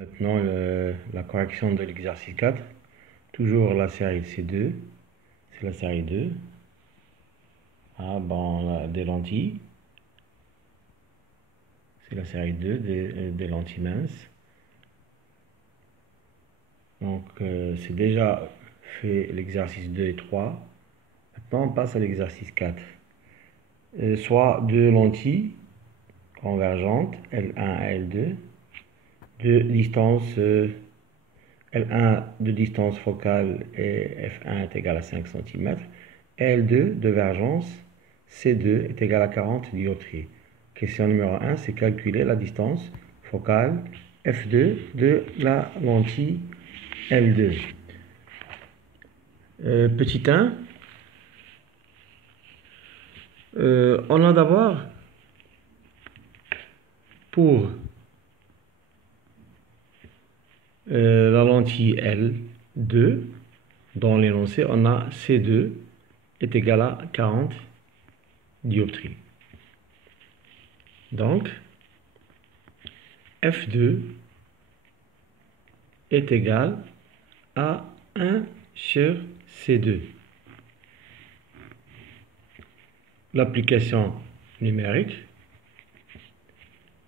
Maintenant, la correction de l'exercice 4. Toujours la série C2. C'est la série 2. Ah, bon, des lentilles. C'est la série 2 des lentilles minces. Donc, c'est déjà fait l'exercice 2 et 3. Maintenant, on passe à l'exercice 4. Soit deux lentilles convergentes, L1 et L2, de distance L1 de distance focale et F1 est égal à 5 cm, et L2 de divergence C2 est égal à 40 dioptries. Question numéro 1, c'est calculer la distance focale F2 de la lentille L2. Petit 1, on a d'abord pour la lentille L2, dans l'énoncé, on a C2 est égal à 40 dioptries. Donc, F2 est égal à 1 sur C2. L'application numérique,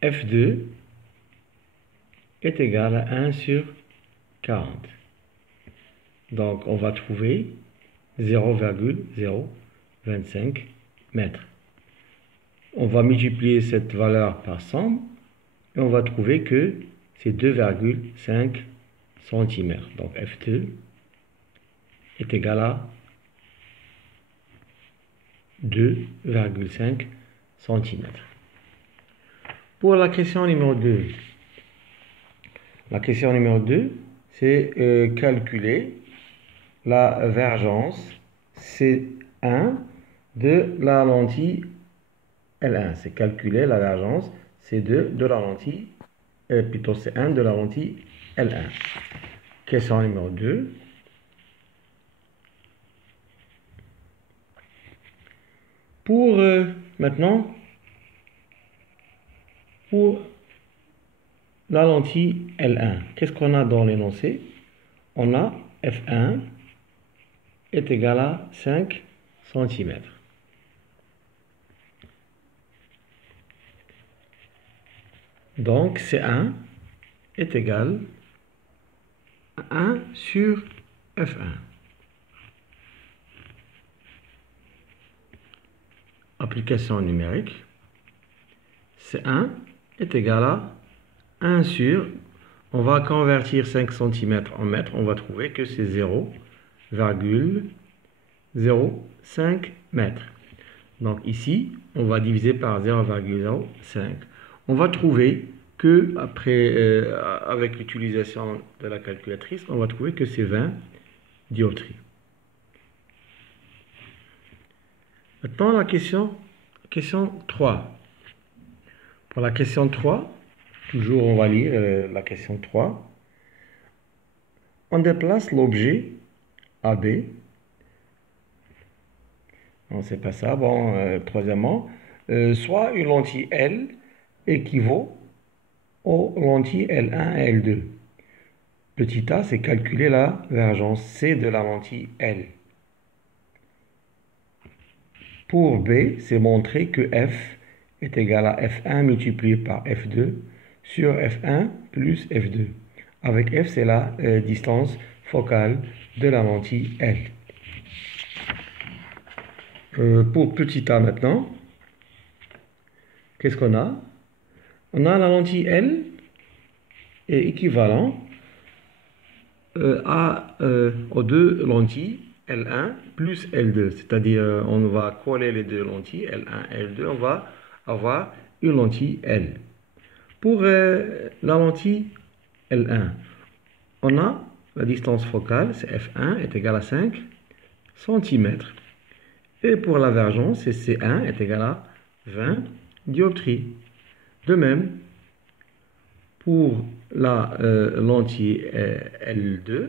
F2 est égal à 1 sur 40. Donc, on va trouver 0,025 mètres. On va multiplier cette valeur par 100 et on va trouver que c'est 2,5 cm. Donc, F2 est égal à 2,5 cm. Pour la question numéro 2, c'est calculer la divergence C1 de la lentille L1. C'est calculer la divergence C2 de la lentille, plutôt C1 de la lentille L1. Question numéro 2. Pour maintenant, pour la lentille L1, qu'est-ce qu'on a dans l'énoncé? On a F1 est égal à 5 cm. Donc C1 est égal à 1 sur F1. Application numérique, C1 est égal à 1 sur, on va convertir 5 cm en mètres, on va trouver que c'est 0,05 mètres. Donc ici, on va diviser par 0,05. On va trouver que, après, avec l'utilisation de la calculatrice, on va trouver que c'est 20 dioptries. Maintenant, la question 3. Pour la question 3, toujours on va lire la question 3. On déplace l'objet AB. Non, c'est pas ça. Bon, troisièmement, soit une lentille L équivaut aux lentilles L1 et L2. Petit a, c'est calculer la divergence C de la lentille L. Pour B, c'est montrer que F est égal à F1 multiplié par F2 sur F1 plus F2. Avec F, c'est la distance focale de la lentille L. Pour petit a maintenant, qu'est-ce qu'on a? On a la lentille L est équivalent aux deux lentilles L1 plus L2. C'est-à-dire, on va coller les deux lentilles L1 et L2, on va avoir une lentille L. Pour la lentille L1, on a la distance focale, c'est F1 est égal à 5 cm. Et pour la divergence, c'est C1 est égal à 20 dioptries. De même, pour la lentille L2,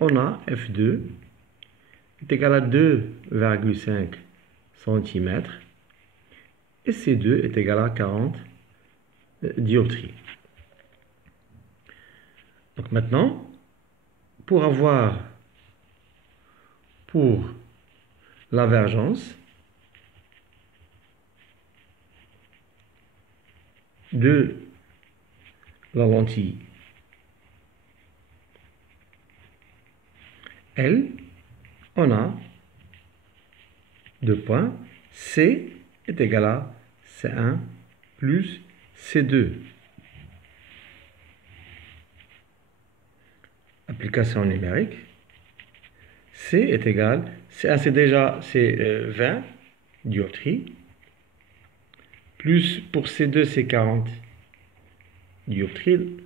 on a F2 est égal à 2,5 cm et C2 est égal à 40 dioptries. Donc maintenant, pour la vergence de la lentille L, on a deux points. C est égal à C1 plus C2. Application numérique. C est égal, C1 c'est déjà 20 dioptries, plus pour C2 c'est 40 dioptries,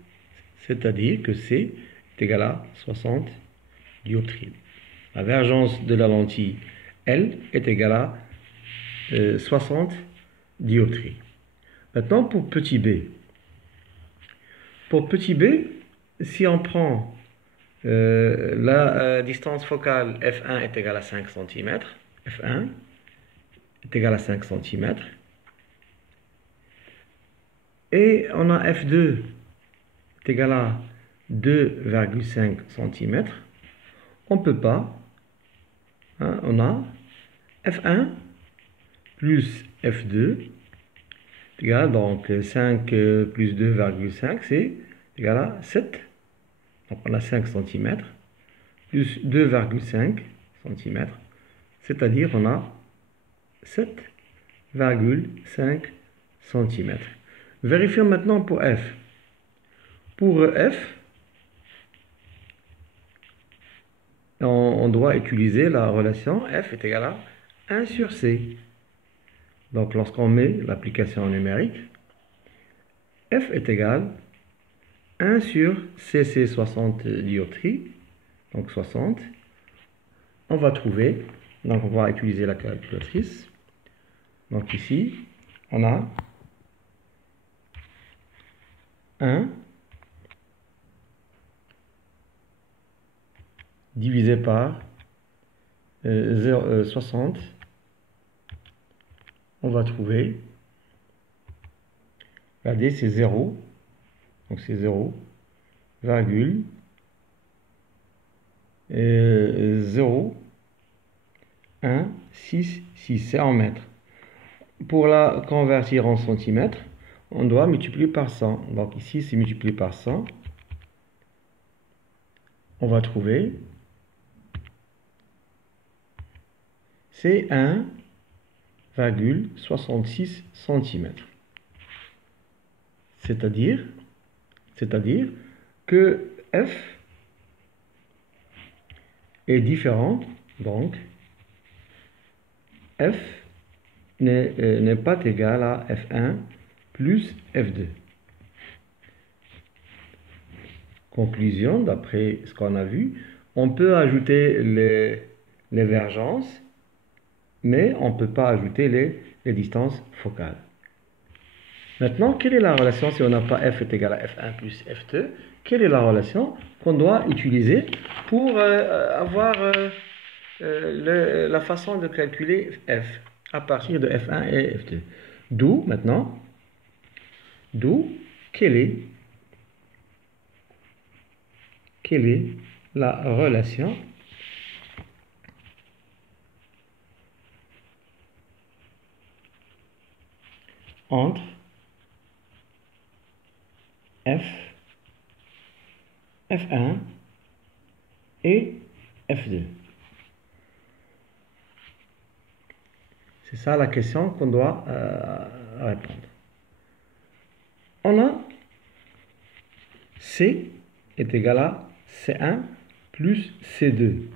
c'est-à-dire que C est égal à 60 dioptries. La vergence de la lentille L est égale à 60 dioptries. Maintenant pour petit b. Pour petit b, si on prend la distance focale F1 est égale à 5 cm, F1 est égal à 5 cm, et on a F2 est égal à 2,5 cm, on ne peut pas, hein, on a F1 plus F2 est égal, donc 5 plus 2,5 c'est égal à 7. Donc on a 5 cm plus 2,5 cm, c'est-à-dire on a 7,5 cm. Vérifions maintenant pour F. Pour F, on doit utiliser la relation F est égal à 1 sur C. Donc lorsqu'on met l'application numérique, F est égal à 1 sur CC 60 dioptries, donc 60. On va trouver, donc on va utiliser la calculatrice. Donc ici, on a 1 divisé par 60. On va trouver, regardez, c'est 0. Donc c'est 0,0166, c'est en mètres. Pour la convertir en centimètres, on doit multiplier par 100. Donc ici, c'est multiplié par 100. On va trouver, c'est 1,66 cm. C'est-à-dire que F est différent, donc F n'est pas égal à F1 plus F2. Conclusion, d'après ce qu'on a vu, on peut ajouter les vergences, mais on ne peut pas ajouter les distances focales. Maintenant, quelle est la relation si on n'a pas F est égal à F1 plus F2? Quelle est la relation qu'on doit utiliser pour avoir la façon de calculer F à partir de F1 et F2? D'où, quelle est la relation entre F1 et F2. C'est ça la question qu'on doit répondre. On a C est égal à C1 plus C2.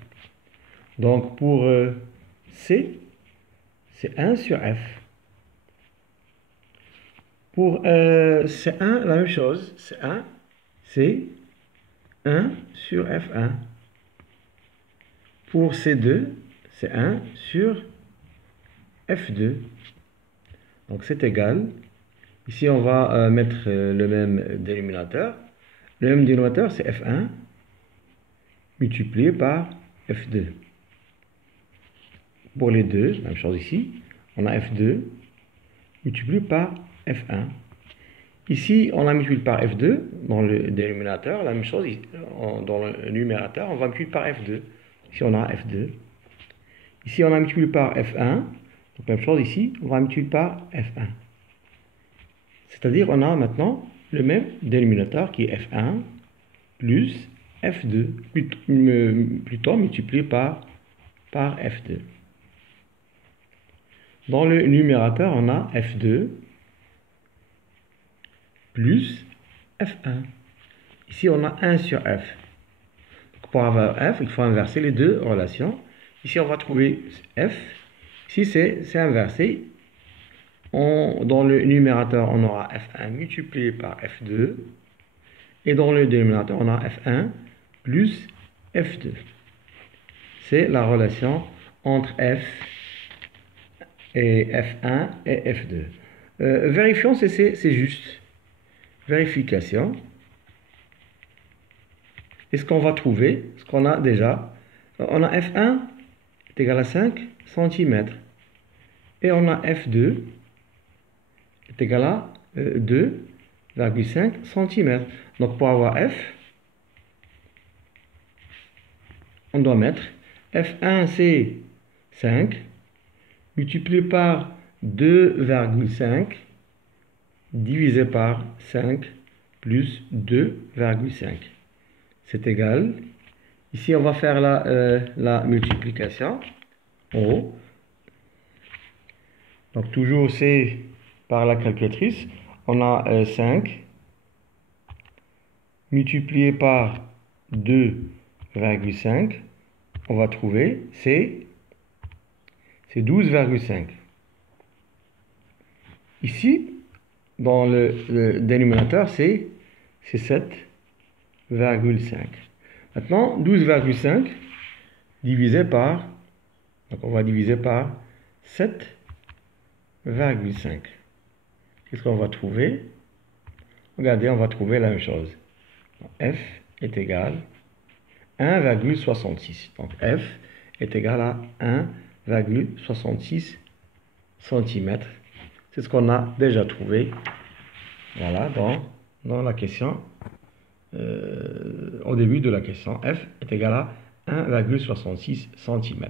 Donc pour C, c'est 1 sur F. Pour C1, la même chose, C1, c'est 1 sur F1. Pour C2, c'est 1 sur F2. Donc c'est égal. Ici, on va mettre le même dénominateur. Le même dénominateur, c'est F1 multiplié par F2. Pour les deux, même chose ici. On a F2 multiplié par F1. Ici, on la multiplie par F2 dans le dénominateur. La même chose dans le numérateur, on va multiplier par F2. Ici, on a F2. Ici, on a multiplié par F1. Donc, même chose ici, on va multiplier par F1. C'est-à-dire, on a maintenant le même dénominateur qui est F1 plus F2, plutôt multiplié par F2. Dans le numérateur, on a F2 plus F1. Ici, on a 1 sur F. Donc, pour avoir F, il faut inverser les deux relations. Ici, on va trouver F. Ici, c'est inversé. Dans le numérateur, on aura F1 multiplié par F2. Et dans le dénominateur, on a F1 plus F2. C'est la relation entre F et F1 et F2. Vérifions si c'est juste. Vérification. Et ce qu'on va trouver, ce qu'on a déjà, on a F1 est égal à 5 cm. Et on a F2 est égal à 2,5 cm. Donc pour avoir F, on doit mettre F1 c'est 5 multiplié par 2,5 divisé par 5 plus 2,5. C'est égal. Ici, on va faire la multiplication en haut. Donc, toujours c'est par la calculatrice. On a 5 multiplié par 2,5. On va trouver, c'est 12,5. Ici, dans le dénominateur, c'est 7,5. Maintenant, 12,5 divisé par, donc on va diviser par 7,5. Qu'est-ce qu'on va trouver? Regardez, on va trouver la même chose. Donc, F est égal à 1,66. Donc F est égal à 1,66 cm. C'est ce qu'on a déjà trouvé, voilà, dans la question, au début de la question. F est égal à 1,66 cm.